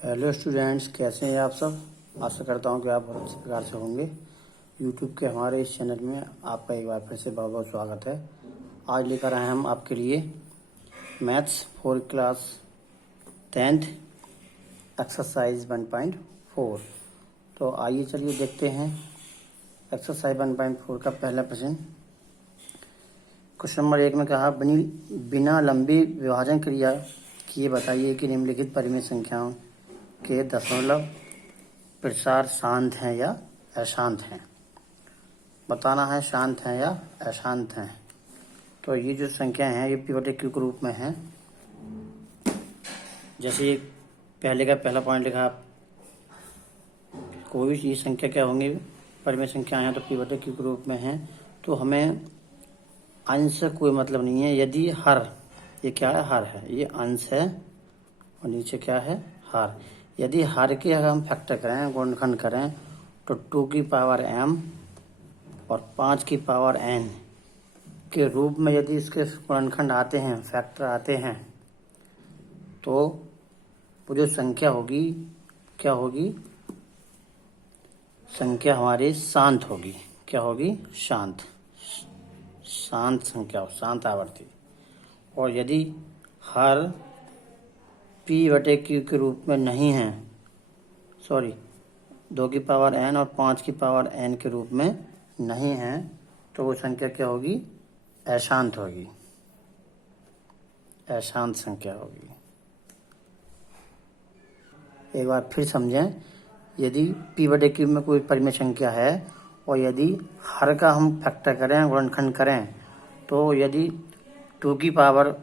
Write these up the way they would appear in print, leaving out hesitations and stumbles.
Hello students, कैसे हैं आप सब। आशा करता हूं कि आप बहुत अच्छे प्रकार से होंगे। यूट्यूब के हमारे इस चैनल में आपका एक बार फिर से बहुत बहुत स्वागत है। आज लेकर आए हम आपके लिए maths for class 10th exercise 1.4। तो आइए चलिए देखते हैं एक्सरसाइज 1.4 का पहला प्रश्न। क्वेश्चन नंबर 1 में कहा बिना लंबी विभाजन क्रिया किए बताइए कि निम्नलिखित परिमेय संख्याओं के दशमलव प्रसार शांत हैं या अशांत हैं। बताना है शांत हैं या अशांत हैं। तो ये जो संख्या हैं ये P/Q के रूप में हैं। जैसे ये पहले का पहला पॉइंट लिखा, कोई भी ये संख्या क्या होंगी, परिमेय संख्या हैं तो P/Q के रूप में हैं। तो हमें अंश से कोई मतलब नहीं है। यदि हर, ये क्या है, हर है, ये अंश है और नीचे क्या है, हर। यदि हर के अगर हम फैक्टर करें, गुणनखंड करें, तो 2 की पावर m और 5 की पावर n के रूप में यदि इसके गुणनखंड आते हैं, फैक्टर आते हैं, तो वो जो संख्या होगी क्या होगी, संख्या हमारी शांत होगी। क्या होगी, शांत, शांत संख्या, शांत आवर्ती। और यदि हर P/Q के रूप में नहीं है, 2 की पावर n और 5 की पावर n के रूप में नहीं है, तो वो संख्या क्या होगी, अशांत होगी, अशांत संख्या होगी। एक बार फिर समझें, यदि P/Q में कोई परिमेय संख्या है और यदि हर का हम फैक्टर करें, गुणनखंड करें, तो यदि 2 की पावर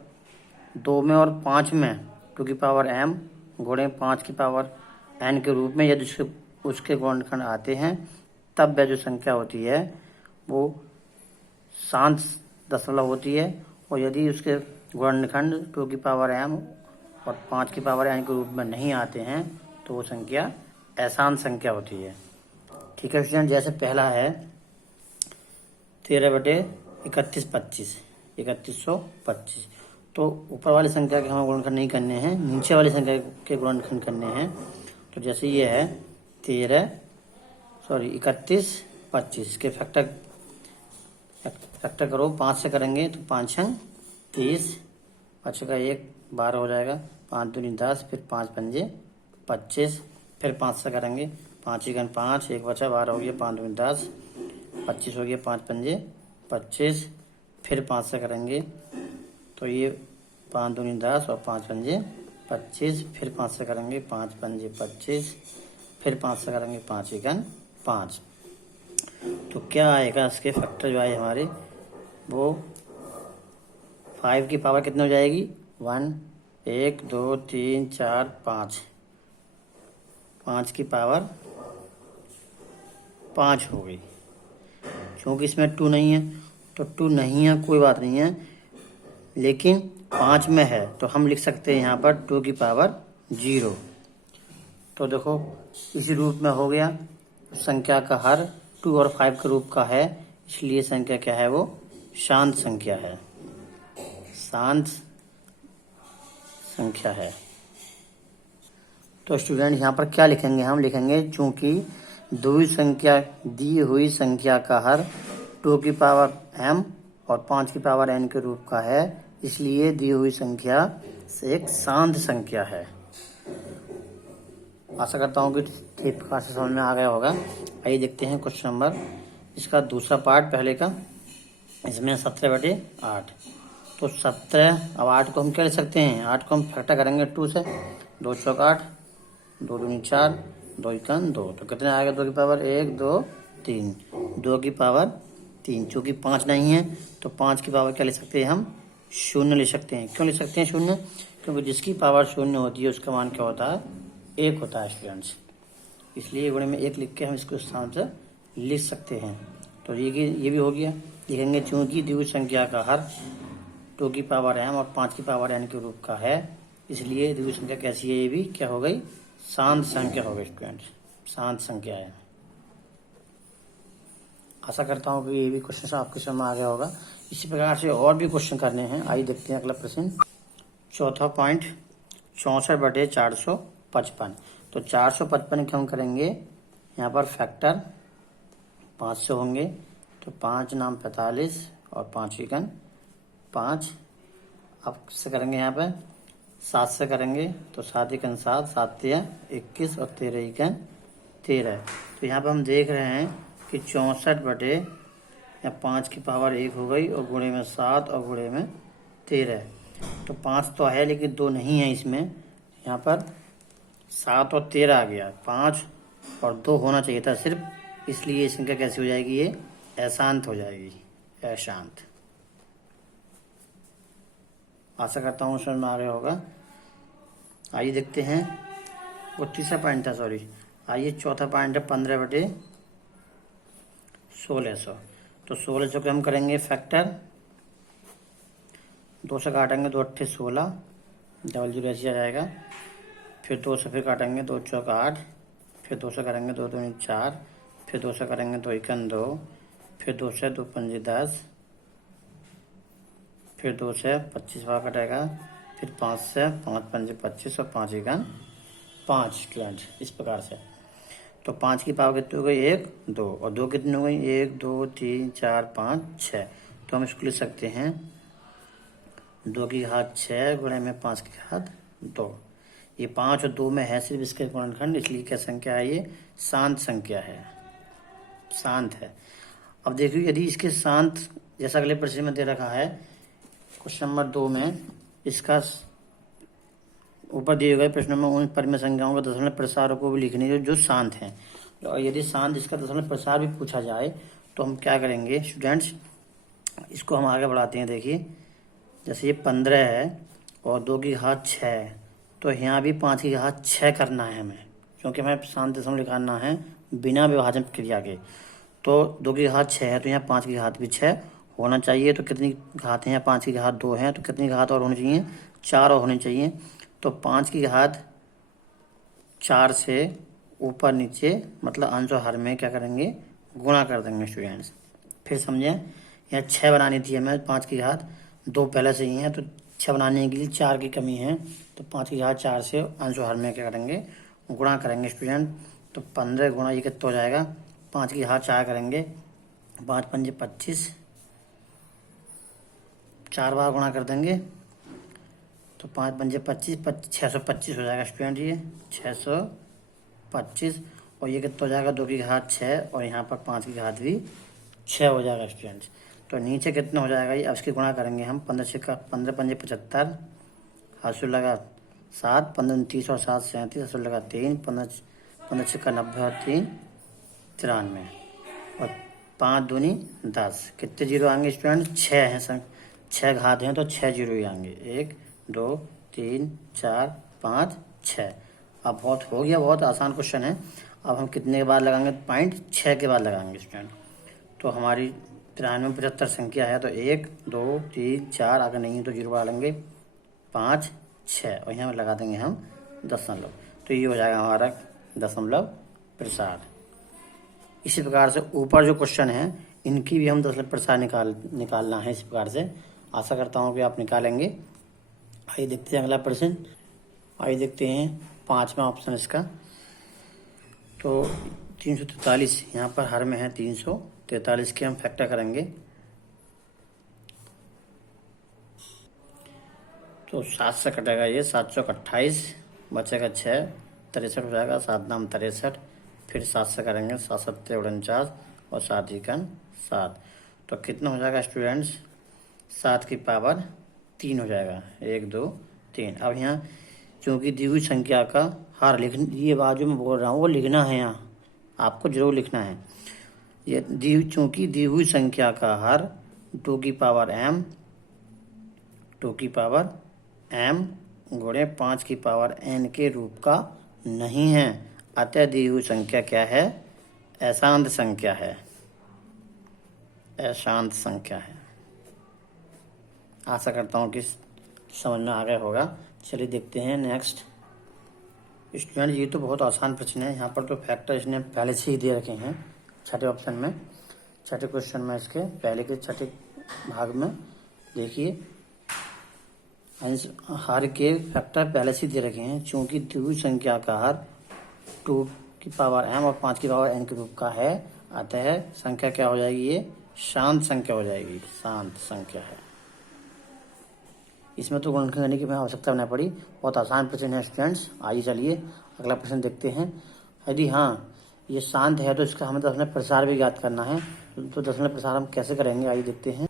2 में और 5 में 2 की पावर m गुणे 5 की पावर n के रूप में यदि उसके गुणनखंड आते हैं, तब वह जो संख्या होती है वो शांत दशमलव होती है। और यदि उसके गुणनखंड 2 की पावर m और 5 की पावर n के रूप में नहीं आते हैं, तो वो संख्या अशांत संख्या होती है। ठीक है स्टूडेंट, जैसे पहला है 13/3125, 3125। तो ऊपर वाली संख्या के हमें गुणनखंड नहीं करने हैं, नीचे वाली संख्या के गुणनखंड करने हैं। तो जैसे ये है 3125 के फैक्टर करो, 5 से करेंगे तो 5 छंग 30, 5 का 1 12 हो जाएगा, 5 दूनी 10, फिर 5 पंजे 25, फिर 5 से करेंगे, 5 एकन 5, 1 बचा 12 हो गया, 5 दूनी 10, 25 हो गया, 5 पंजे 25, फिर 5 से करेंगे तो ये 5 दूनी 10 और 5 पंजे 25, फिर 5 से करेंगे, 5 पंजे 25, फिर 5 से करेंगे, 5 एकन 5। तो क्या आएगा, इसके फैक्टर जो आए हमारे वो 5 की पावर कितनी हो जाएगी, 1 1 2 3 4 5, 5 की पावर 5 हो गई। क्योंकि इसमें 2 नहीं है, तो 2 नहीं है कोई बात नहीं है, लेकिन 5 में है तो हम लिख सकते हैं यहाँ पर 2 की पावर 0। तो देखो इसी रूप में हो गया, संख्या का हर 2 और 5 के रूप का है, इसलिए संख्या क्या है, वो शांत संख्या है, शांत संख्या है। तो स्टूडेंट यहाँ पर क्या लिखेंगे, हम लिखेंगे चूंकि दी हुई संख्या का हर 2 की पावर m और 5 की पावर n के रूप का है, इसलिए दी हुई संख्या से एक शांत संख्या है। आशा करता हूँ कि ठीक प्रकार से समझ में आ गया होगा। आइए देखते हैं क्वेश्चन नंबर, इसका दूसरा पार्ट पहले का। इसमें 17/8। तो 17, अब 8 को हम क्या लिख सकते हैं, 8 को हम फैक्टर करेंगे 2 से, 2 चौक 8, 2 दूनी 4, 2 एकन 2, तो कितने आएगा, 2 की पावर 1 2 3, 2 की पावर 3। चूँकि 5 नहीं है तो 5 की पावर क्या लिख सकते हैं, हम 0 लिख सकते हैं। क्यों लिख सकते हैं 0, क्योंकि जिसकी पावर 0 होती है उसका मान क्या होता है, 1 होता है स्टूडेंट्स। इसलिए गुणे में 1 लिख के हम इसको स्थान से लिख सकते हैं। तो ये भी हो गया। लिखेंगे चूँकि दी हुई संख्या का हर 2 की पावर m और 5 की पावर n के रूप का है, इसलिए दी हुई संख्या कैसी है, ये भी क्या हो गई, शांत संख्या हो गई स्टूडेंट्स, शांत संख्या है। आशा करता हूँ कि ये भी क्वेश्चन आपके समझ में आ गया होगा। इसी प्रकार से और भी क्वेश्चन करने हैं। आइए देखते हैं अगला प्रश्न, चौथा पॉइंट 64/400 55। तो 455 के हम करेंगे यहाँ पर फैक्टर 5 से होंगे। तो 5 नाम 45 और 5 एकन 5। अब किससे करेंगे यहाँ पे 7 से करेंगे। तो 7 एकन 7, 7 तिया 21 और 13 एकन 13। तो यहाँ पे हम देख रहे हैं कि 64 बटे या 5 की पावर 1 हो गई और गुणे में 7 और गुणे में 13। तो 5 तो है लेकिन 2 नहीं है इसमें। यहाँ पर 7 और 13 आ गया, 5 और 2 होना चाहिए था सिर्फ, इसलिए ये संख्या कैसी हो जाएगी, ये अशांत हो जाएगी, अशांत। आशा करता हूँ समझ में आ रहा होगा। आइए देखते हैं, वो तीसरा पॉइंट था, सॉरी। आइए चौथा पॉइंट है 15 बटे 1600। तो 1600 के हम करेंगे फैक्टर, 2 से काटेंगे 2 अट्ठे 16, डबल जीरो ऐसे आ जाएगा। फिर 2 से फिर काटेंगे 2 चौक 8, फिर 2 से करेंगे 2 दूनी 4, फिर 2 से करेंगे 2 एकन 2, फिर 2 से 2 पंजे 10, फिर 2 से 25 बार कटेगा, फिर 5 से 5 पंजे 25 और 5 एकन 5 स्टूडेंट, इस प्रकार से। तो 5 की पावर कितनी हो गई, 1 2, और 2 कितनी हो गई, 1 2 3 4 5 6। तो हम इसको लिख सकते हैं 2 की घात 6 गुणे में 5 की घात 2। ये 5 और 2 में है सिर्फ इसके गुणनखंड, इसलिए क्या संख्या है, ये शांत संख्या है, शांत है। अब देखिए यदि इसके शांत, जैसा अगले प्रश्न में दे रखा है क्वेश्चन नंबर 2 में, इसका ऊपर दिए गए प्रश्नों में उन परिमेय संख्याओं के दशमलव प्रसारों को भी लिखने जो शांत हैं। और यदि शांत इसका दशमलव प्रसार भी पूछा जाए तो हम क्या करेंगे स्टूडेंट्स, इसको हम आगे बढ़ाते हैं। देखिए जैसे ये 15 है और 2 की घात 6, तो यहाँ भी 5 की घात 6 करना है हमें, क्योंकि हमें शांत दशमलव निकालना है बिना विभाजन क्रिया के। तो 2 की घात 6 है तो यहाँ 5 की घात भी 6 होना चाहिए। तो कितनी घात है, 5 की घात 2 है, तो कितनी घात और होनी चाहिए, 4 और होनी चाहिए। तो 5 की घात 4 से ऊपर नीचे मतलब अंश और हर में क्या करेंगे, गुणा कर देंगे स्टूडेंट्स। फिर समझें, यहाँ 6 बनानी थी हमें, 5 की घात 2 पहले से ही है, तो 6 बनाने के लिए 4 की कमी है। तो 5 की घात 4 से अंश और हर में क्या करेंगे, गुणा करेंगे स्टूडेंट। तो 15 गुणा ये कितना हो जाएगा, 5 की घात 4 करेंगे, 5 पंजे 25, 4 बार गुणा कर देंगे तो 5 पंजे 25, 625 हो जाएगा स्टूडेंट, ये 625। और ये कितना हो जाएगा, 2 की घात 6 और यहाँ पर 5 की घात भी 6 हो जाएगा स्टूडेंट्स। तो नीचे कितना हो जाएगा ये, अब इसकी गुणा करेंगे हम, 15 पंजे 75, हाथ लगा 7, 15 30 और 7 37, हाथ लगा 3, 15 छक्का 90 और 3 93 और 5 दूनी 10। कितने जीरो आएंगे स्टूडेंट, 6 हैं सर, 6 घात हैं तो 6 जीरो ही आएंगे, 1 2 3 4 5 6। अब बहुत हो गया, बहुत आसान क्वेश्चन है। अब हम कितने के बाद लगाएंगे, पॉइंट 6 के बाद लगाएंगे स्टूडेंट। तो हमारी 93 75 संख्या है, तो 1 2 3 4, अगर नहीं है तो जीरो डालेंगे, 5 6 और यहाँ लगा देंगे हम दशमलव। तो ये हो जाएगा हमारा दशमलव प्रसार। इसी प्रकार से ऊपर जो क्वेश्चन है इनकी भी हम दशमलव प्रसार निकालना है इस प्रकार से। आशा करता हूँ कि आप निकालेंगे। आइए देखते हैं अगला प्रश्न। आइए देखते हैं 5वां ऑप्शन इसका। तो 343 यहाँ पर हर में है, 343 के हम फैक्टर करेंगे। तो 7 से कटेगा ये, 7 चौक 28, बचेगा 6, 63 हो जाएगा, 7 नाम 63। फिर 7 से करेंगे, 7 7 49 और 7 एकन 7। तो कितना हो जाएगा स्टूडेंट्स, 7 की पावर 3 हो जाएगा, 1 2 3। अब यहाँ क्योंकि दी हुई संख्या का हर ये बाजू में बोल रहा हूँ वो लिखना है, यहाँ आपको जरूर लिखना है। ये चूंकि दी हुई संख्या का हर 2 की पावर m गुणे 5 की पावर n के रूप का नहीं है, अतः दी हुई संख्या क्या है, अशांत संख्या है, अशांत संख्या है। आशा करता हूँ कि समझ में आ गया होगा। चलिए देखते हैं नेक्स्ट स्टूडेंट। ये तो बहुत आसान प्रश्न है, यहाँ पर तो फैक्टर इसने पहले से ही दे रखे हैं छठे ऑप्शन में, छठे क्वेश्चन में, इसके पहले के छठे भाग में। देखिए हर के फैक्टर पहले से दे रखे हैं। चूंकि द्विभुज संख्या का हर 2 की पावर m और 5 की पावर n के रूप का है, अतः संख्या क्या हो जाएगी, ये शांत संख्या हो जाएगी, शांत संख्या है। इसमें तो गुणनखंड करने की हमें आवश्यकता नहीं पड़ी, बहुत आसान प्रश्न है स्टूडेंट्स। आइए चलिए अगला प्रश्न देखते हैं। यदि हाँ ये शांत है तो इसका हमें दशमलव प्रसार भी ज्ञात करना है। तो दशमलव प्रसार हम कैसे करेंगे, आइए देखते हैं।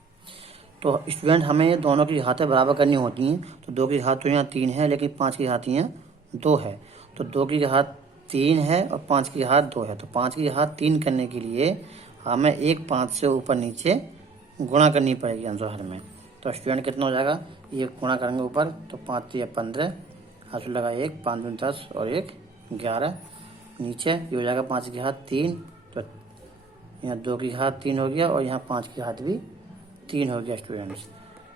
तो स्टूडेंट हमें ये दोनों की घातें बराबर करनी होती हैं। तो 2 की घात तो यहाँ 3 है, लेकिन 5 की घात यहाँ 2 है। तो 2 की घात 3 है और 5 की घात 2 है। तो 5 की घात 3 करने के लिए हमें एक 5 से ऊपर नीचे गुणा करनी पड़ेगी आंसर में। तो स्टूडेंट कितना हो जाएगा, ये गुणा करेंगे ऊपर तो 5 या 15, हाथ लगा 1, 5 दूनी 10 और 1 11। नीचे ये हो जाएगा 5 की घात 3, तो यहाँ 2 की घात 3 हो गया और यहाँ 5 की घात भी 3 हो गया स्टूडेंट्स।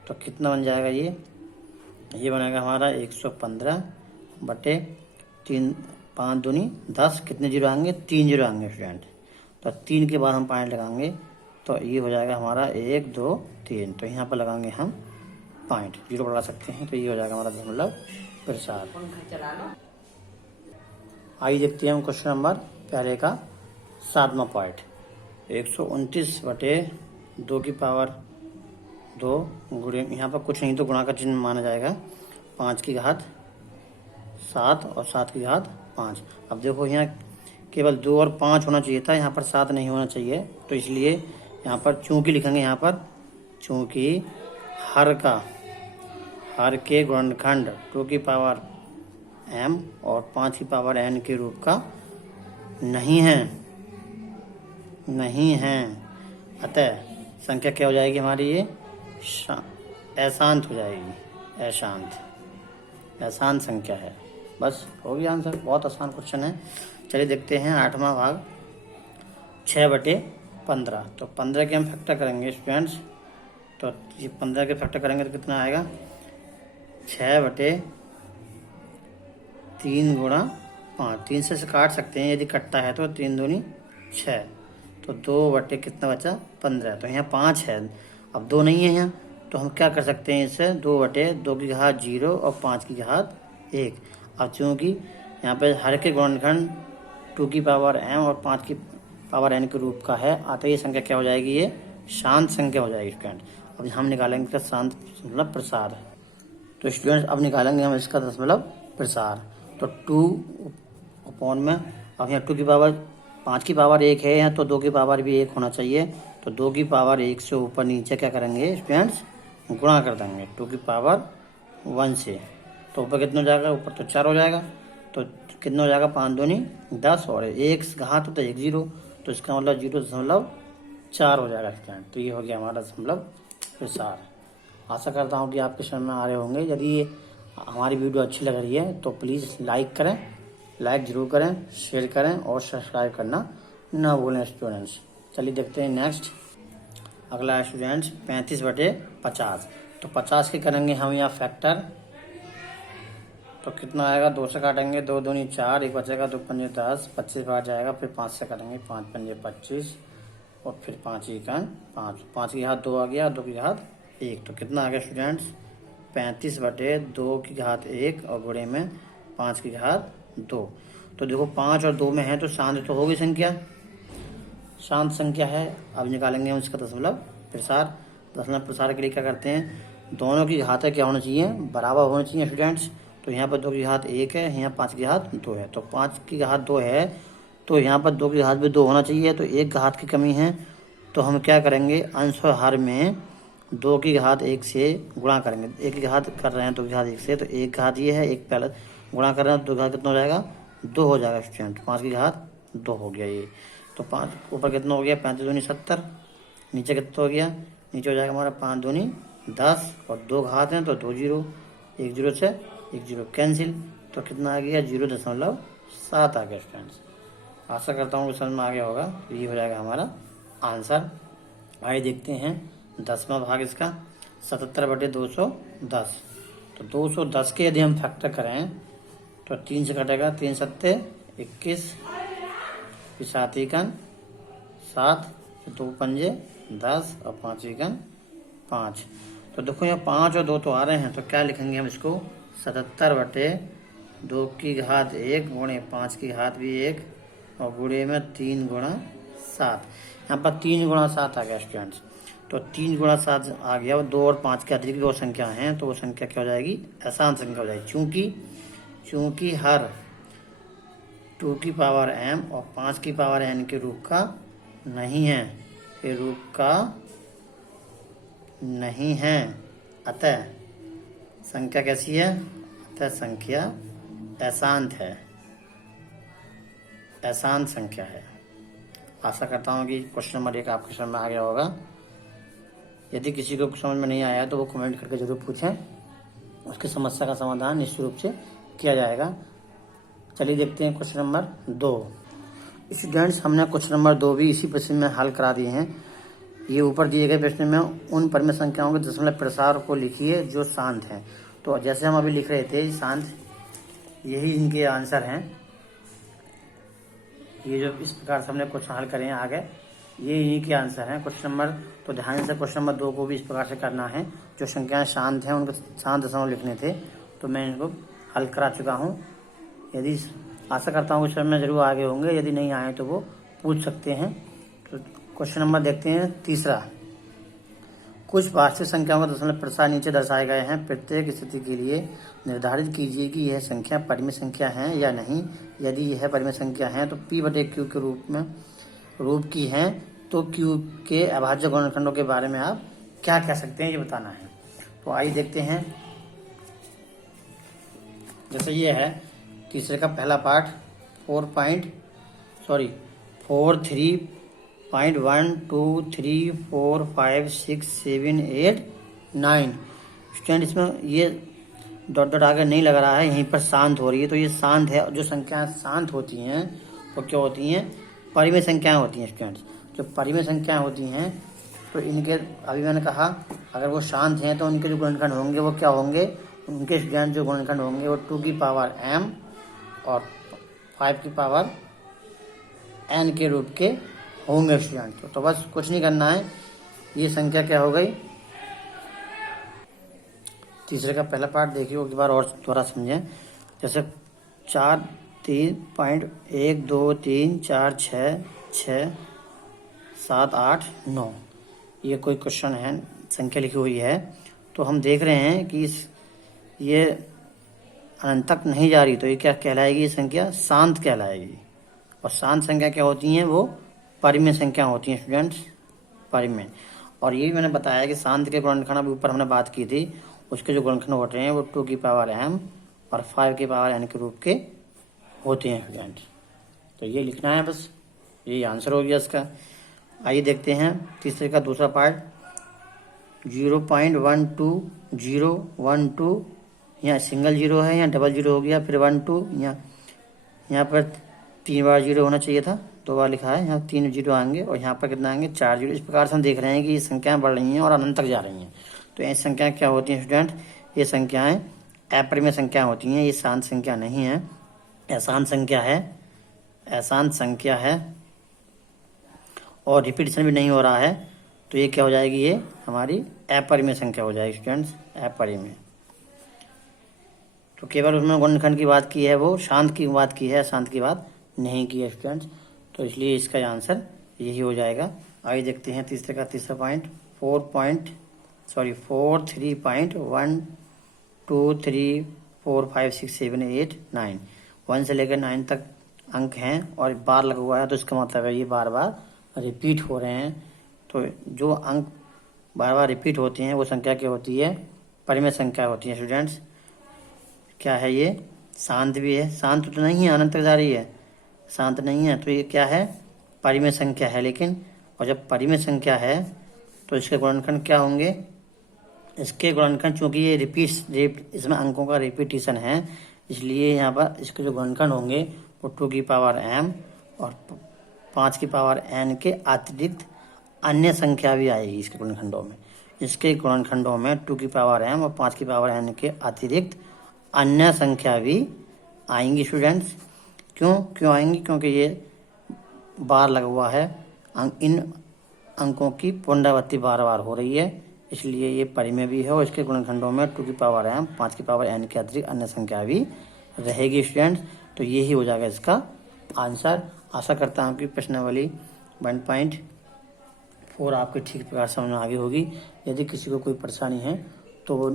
तो कितना बन जाएगा, ये बनेगा हमारा 115 बटे 3, 5 दूनी 10, कितने जीरो आएंगे, 3 जीरो आएंगे स्टूडेंट। तो 3 के बाद हम पॉइंट लगाएंगे तो ये हो जाएगा हमारा 1 2 3। तो यहाँ पर लगाएंगे हम पॉइंट, जीरो लगा सकते हैं। तो ये हो जाएगा हमारा दशमलव प्रसार। आइए देखते हैं हम क्वेश्चन नंबर पहले का 7वां पॉइंट। 129 बटे 2 की पावर 2 गुणे, यहाँ पर कुछ नहीं तो गुणा का चिन्ह माना जाएगा, 5 की घात 7 और 7 की घात 5। अब देखो यहाँ केवल 2 और 5 होना चाहिए था, यहाँ पर 7 नहीं होना चाहिए। तो इसलिए यहाँ पर चूंकि लिखेंगे, यहाँ पर चूंकि हर के गुणनखंड 2 की पावर m और 5 की पावर n के रूप का नहीं है, अतः संख्या क्या हो जाएगी हमारी, ये अशांत हो जाएगी, अशांत संख्या है। बस हो गया आंसर, बहुत आसान क्वेश्चन है। चलिए देखते हैं 8वां भाग, 6 बटे 15। तो 15 के हम फैक्टर करेंगे स्टूडेंट्स। तो ये 15 के फैक्टर करेंगे तो कितना आएगा, 6 बटे 3 गुणा 5। 3 से काट सकते हैं, यदि कटता है तो 3 दूनी 6। तो 2 बटे कितना बचा, 15। तो यहाँ 5 है, अब 2 नहीं है यहाँ, तो हम क्या कर सकते हैं इससे, 2 बटे 2 की घात 0 और 5 की घात 1। अब चूँकि यहाँ पे हर के गुणनखंड 2 की पावर m और 5 की पावर n के रूप का है, अतः ये संख्या क्या हो जाएगी, ये शांत संख्या हो जाएगी स्टूडेंट। अब हम निकालेंगे इसका शांत दशमलव प्रसार। तो स्टूडेंट्स अब निकालेंगे हम इसका दशमलव प्रसार। तो 2 में अब यहाँ 2 की पावर 5 की पावर 1 है यहाँ, तो 2 की पावर भी 1 होना चाहिए। तो 2 की पावर 1 से ऊपर नीचे क्या करेंगे स्टूडेंट्स, गुणा कर देंगे 2 की पावर 1 से। तो ऊपर कितना हो जाएगा, ऊपर तो 4 हो जाएगा। तो कितना हो जाएगा, 5 दूनी 10 और 1 घात तो 1 0। तो इसका मतलब 0.4 हो जाएगा स्टूडेंट। तो ये हो गया हमारा दशमलव प्रसार। आशा करता हूँ कि आपके समझ में आ रहे होंगे। यदि ये हमारी वीडियो अच्छी लग रही है तो प्लीज़ लाइक करें, लाइक ज़रूर करें, शेयर करें और सब्सक्राइब करना ना भूलें स्टूडेंट्स। चलिए देखते हैं नेक्स्ट। अगला है स्टूडेंट्स 35 बटे 50। तो 50 के करेंगे हम यहाँ फैक्टर। तो कितना आएगा, 2 से काटेंगे, 2 दूनी 4, 1 बचेगा, 2 पंजे 10, 25 बार जाएगा, फिर 5 से करेंगे, 5 पंजे 25 और फिर 5 इकान 5। 5 की घात 2 आ गया, 2 की घात 1। तो कितना आ गया स्टूडेंट्स, 35 बटे 2 की घात 1 और गुणे में 5 की घात 2। तो देखो 5 और 2 में है तो शांत तो होगी संख्या, शांत संख्या है। अब निकालेंगे हम इसका दशमलव प्रसार। दशमलव प्रसार के लिए क्या करते हैं, दोनों की घातें क्या होनी चाहिए, बराबर होनी चाहिए स्टूडेंट्स। तो यहाँ पर 2 की घात 1 है, यहाँ 5 की घात 2 है। तो 5 की घात 2 है तो यहाँ पर 2 की घात भी 2 होना चाहिए। तो 1 घात की कमी है, तो हम क्या करेंगे, अंश और हर में 2 की घात 1 से गुणा करेंगे। 1 की घात कर रहे हैं 2 की घात 1 से, तो 1 घात ये है, 1 पहले गुणा कर रहे हैं, 2 घात कितना हो जाएगा, 2 हो जाएगा स्टूडेंट। 5 की घात 2 हो गया ये। तो 5 ऊपर कितना हो गया, 35 दूनी 70, नीचे कितना हो गया, नीचे हो जाएगा हमारा 5 दूनी 10 और 2 घात हैं तो 2 जीरो, 1 जीरो से 1 जीरो कैंसिल। तो कितना आ गया, 0.7 आ गया स्टूडेंट्स। आशा करता हूँ कि समझ में आ गया होगा। तो ये हो जाएगा हमारा आंसर। आइए देखते हैं 10वां भाग इसका, 77 बटे 210। तो 210 के यदि हम फैक्टर करें तो 3 से कटेगा, 3 सत्ते 21, फिर 7 इकन 7, फिर 2 पंजे 10 और 5 इकन 5। तो देखो यहाँ 5 और 2 तो आ रहे हैं, तो क्या लिखेंगे हम इसको 77/2 की घात 1 गुणे 5 की घात भी 1 और गुणे में 3 गुणा 7। यहाँ पर 3 गुणा 7 आ गया स्टूडेंट्स। तो 3 गुणा 7 आ गया, और 2 और 5 के अतिरिक्त 2 संख्या हैं, तो वो संख्या क्या हो जाएगी, आसान संख्या हो जाएगी। चूंकि हर 2 की पावर m और 5 की पावर n के रूप का नहीं है, के रूप का नहीं है, अतः संख्या कैसी है, अतः संख्या अशांत है, अशांत संख्या है। आशा करता हूँ कि क्वेश्चन नंबर 1 आपके समझ में आ गया होगा। यदि किसी को समझ में नहीं आया तो वो कमेंट करके जरूर पूछें, उसकी समस्या का समाधान निश्चित रूप से किया जाएगा। चलिए देखते हैं क्वेश्चन नंबर 2। स्टूडेंट्स, हमने क्वेश्चन नंबर 2 भी इसी प्रश्न में हल करा दिए हैं। ये ऊपर दिए गए प्रश्न में उन परिमेय संख्याओं के दशमलव प्रसार को लिखिए जो शांत हैं। तो जैसे हम अभी लिख रहे थे शांत, यही इनके आंसर हैं। ये जो इस प्रकार से हमने क्वेश्चन हल करे हैं आगे, ये इन्हीं के आंसर हैं क्वेश्चन नंबर। तो ध्यान से क्वेश्चन नंबर 2 को भी इस प्रकार से करना है। जो संख्याएं शांत हैं उनको शांत दशमलव लिखने थे, तो मैं इनको हल करा चुका हूँ। यदि आशा करता हूँ क्वेश्चन में जरूर आगे होंगे, यदि नहीं आए तो वो पूछ सकते हैं। तो क्वेश्चन नंबर देखते हैं 3। कुछ वास्तविक संख्याओं का दशमलव प्रसार नीचे दर्शाए गए हैं। प्रत्येक स्थिति के लिए निर्धारित कीजिए कि यह संख्या परिमेय संख्या है या नहीं। यदि यह परिमेय संख्या है तो P/Q के रूप की हैं, तो Q के अभाज्य गुणनखंडों के बारे में आप क्या कह सकते हैं, ये बताना है। तो आइए देखते हैं। जैसे ये है तीसरे का पहला पार्ट 4.1 2 3 4 5 6 7 8 9। स्टूडेंट, इसमें ये डॉट डॉट आगे नहीं लग रहा है, यहीं पर शांत हो रही है, तो ये शांत है। जो संख्याएं शांत होती हैं वो क्या होती हैं, परिमेय संख्याएं होती हैं। स्टूडेंट्स, जो परिमेय संख्याएं होती हैं तो इनके, अभी मैंने कहा अगर वो शांत हैं तो उनके जो गुणनखंड होंगे वो क्या होंगे, उनके स्टूडेंट जो गुणनखंड होंगे वो 2 की पावर m और 5 की पावर n के रूप के होंगे स्टूडेंट। तो बस कुछ नहीं करना है। ये संख्या क्या हो गई, तीसरे का पहला पार्ट देखिए एक बार और थोड़ा समझें। जैसे 4 3.1 2 3 4 6 6 7 8 9, ये कोई क्वेश्चन है, संख्या लिखी हुई है। तो हम देख रहे हैं कि ये अनंत तक नहीं जा रही, तो ये क्या कहलाएगी, ये संख्या शांत कहलाएगी। और शांत संख्या क्या होती हैं, वो परिमेय संख्या होती हैं स्टूडेंट्स, परिमेय। और ये भी मैंने बताया कि शांत के गुणनखंड, अभी ऊपर हमने बात की थी, उसके जो गुणनखंड होते हैं वो 2 की पावर m और 5 की पावर n के रूप के होते हैं स्टूडेंट्स। तो ये लिखना है, बस यही आंसर हो गया इसका। आइए देखते हैं तीसरे का दूसरा पार्ट 0.12012, यहाँ सिंगल जीरो है, यहाँ डबल जीरो हो गया, फिर 1 2, यहाँ पर 3 बार जीरो होना चाहिए था, 2 बार लिखा है, यहाँ 3 जीरो आएंगे और यहाँ पर कितना आएंगे, 4 जीरो। इस प्रकार से हम देख रहे हैं कि ये संख्याएं बढ़ रही हैं और अनंत तक जा रही हैं। तो ये संख्याएं क्या होती हैं स्टूडेंट, ये संख्याएं अपरिमेय संख्या होती हैं, ये शांत संख्या नहीं है, अशांत संख्या है, अशांत संख्या है और रिपीटिशन भी नहीं हो रहा है। तो ये क्या हो जाएगी, ये हमारी अपरिमेय संख्या हो जाएगी स्टूडेंट्स, अपरिमेय। तो केवल उसमें गुणनखंड की बात की है, वो शांत की बात की है, शांत की बात नहीं की है स्टूडेंट्स। तो इसलिए इसका आंसर यही हो जाएगा। आइए देखते हैं तीसरे का तीसरा पॉइंट 4.3.1 2 3 4 5 6 7 8 9, 1 से लेकर 9 तक अंक हैं और बार लगा हुआ है, तो इसका मतलब है ये बार बार रिपीट हो रहे हैं। तो जो अंक बार बार रिपीट होते हैं वो संख्या क्या होती है, परिमेय संख्या होती है स्टूडेंट्स। क्या है ये, शांत भी है, शांत तो नहीं है, अनंत तक जा रही है, शांत नहीं है, तो ये क्या है, परिमेय संख्या है। लेकिन और जब परिमेय संख्या है तो इसके गुणनखंड क्या होंगे, इसके गुणनखंड, चूंकि ये इसमें अंकों का रिपीटिशन है, इसलिए यहाँ पर इसके जो गुणनखंड होंगे वो 2 की पावर m और 5 की पावर n के अतिरिक्त अन्य संख्या भी आएगी इसके गुणनखंडों में। इसके गुणनखंडों में 2 की पावर m और 5 की पावर n के अतिरिक्त अन्य संख्या भी आएंगी स्टूडेंट्स। क्यों आएंगी, क्योंकि ये बार लगा हुआ है, इन अंकों की पुनरावृत्ति बार बार हो रही है, इसलिए ये परिमेय भी है और इसके गुणनखंडों में 2 की पावर m 5 की पावर n के अतिरिक्त अन्य संख्या भी रहेगी स्टूडेंट्स। तो ये ही हो जाएगा इसका आंसर। आशा करता हूँ कि प्रश्नावली 1.4 आपके ठीक प्रकार समझ में आगे होगी। यदि किसी को कोई परेशानी है तो वो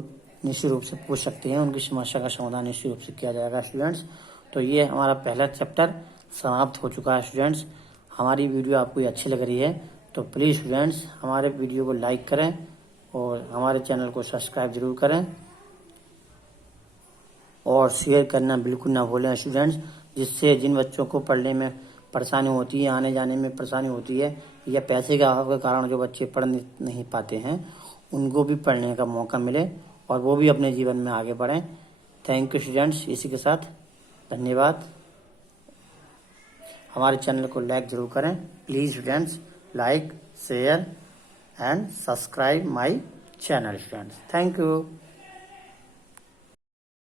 निश्चित रूप से पूछ सकते हैं, उनकी समस्या का समाधान निश्चित रूप से किया जाएगा स्टूडेंट्स। तो ये हमारा पहला चैप्टर समाप्त हो चुका है स्टूडेंट्स। हमारी वीडियो आपको अच्छी लग रही है तो प्लीज़ स्टूडेंट्स हमारे वीडियो को लाइक करें और हमारे चैनल को सब्सक्राइब जरूर करें और शेयर करना बिल्कुल ना भूलें स्टूडेंट्स, जिससे जिन बच्चों को पढ़ने में परेशानी होती है, आने जाने में परेशानी होती है या पैसे के अभाव के कारण जो बच्चे पढ़ नहीं पाते हैं, उनको भी पढ़ने का मौका मिले और वो भी अपने जीवन में आगे बढ़ें। Thank you students. इसी के साथ धन्यवाद। हमारे चैनल को लाइक जरूर करें please students, like share and subscribe my channel students. Thank you.